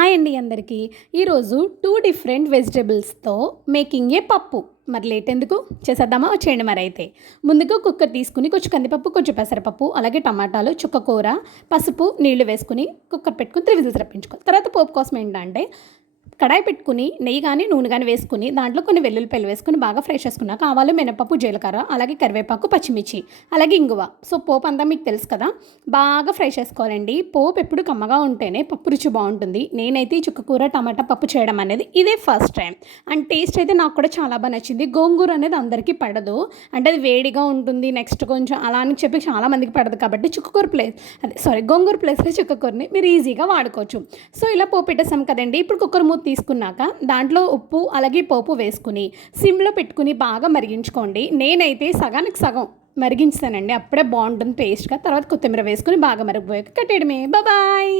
Hi అండి అందరికీ. ఈరోజు 2 డిఫరెంట్ వెజిటబుల్స్తో మేకింగ్ ఏ పప్పు. మరి లేట్ ఎందుకు, చేసేద్దామా? వచ్చేయండి. మరి అయితే ముందుగా కుక్కర్ తీసుకుని కొంచెం కందిపప్పు, కొంచెం పెసరపప్పు, అలాగే టమాటాలు, చుక్కకూర, పసుపు, నీళ్లు వేసుకుని కుక్కర్ పెట్టుకుని 3 విజిల్స్ రప్పించుకోవాలి. తర్వాత పోపు కోసం ఏంటంటే కడాయి పెట్టుకుని నెయ్యి కానీ నూనె కానీ వేసుకుని దాంట్లో కొన్ని వెల్లుల్లిపాయలు వేసుకుని బాగా ఫ్రై చేసుకున్నాక ఆవాలు, మినపప్పు, జీలకర్ర, అలాగే కరివేపాకు, పచ్చిమిర్చి, అలాగే ఇంగువ. సో పోపు అంతా మీకు తెలుసు కదా, బాగా ఫ్రై చేసుకోవాలండి. పోపు ఎప్పుడు కమ్మగా ఉంటేనే పప్పు రుచి బాగుంటుంది. నేనైతే ఈ చుక్కకూర టమాటా పప్పు చేయడం అనేది ఇదే ఫస్ట్ టైం. అండ్ టేస్ట్ అయితే నాకు కూడా చాలా బాగా నచ్చింది. గోంగూర అనేది అందరికీ పడదు, అంటే అది వేడిగా ఉంటుంది, నెక్స్ట్ కొంచెం అలా అని చెప్పి చాలామందికి పడదు. కాబట్టి గోంగూర ప్లేస్లో చుక్కకూరని మీరు ఈజీగా వాడుకోవచ్చు. సో ఇలా పోపు పెట్టేసాం కదండి. ఇప్పుడు కుక్కర్ మూత తీసుకున్నాక దాంట్లో ఉప్పు అలాగే పోపు వేసుకుని సిమ్లో పెట్టుకుని బాగా మరిగించుకోండి. నేనైతే సగానికి సగం మరిగించానండి, అప్పుడే బాగుంటుంది టేస్ట్గా. తర్వాత కొత్తిమీర వేసుకుని బాగా మరిగిపోయాక కట్టేయడమే. బాయ్.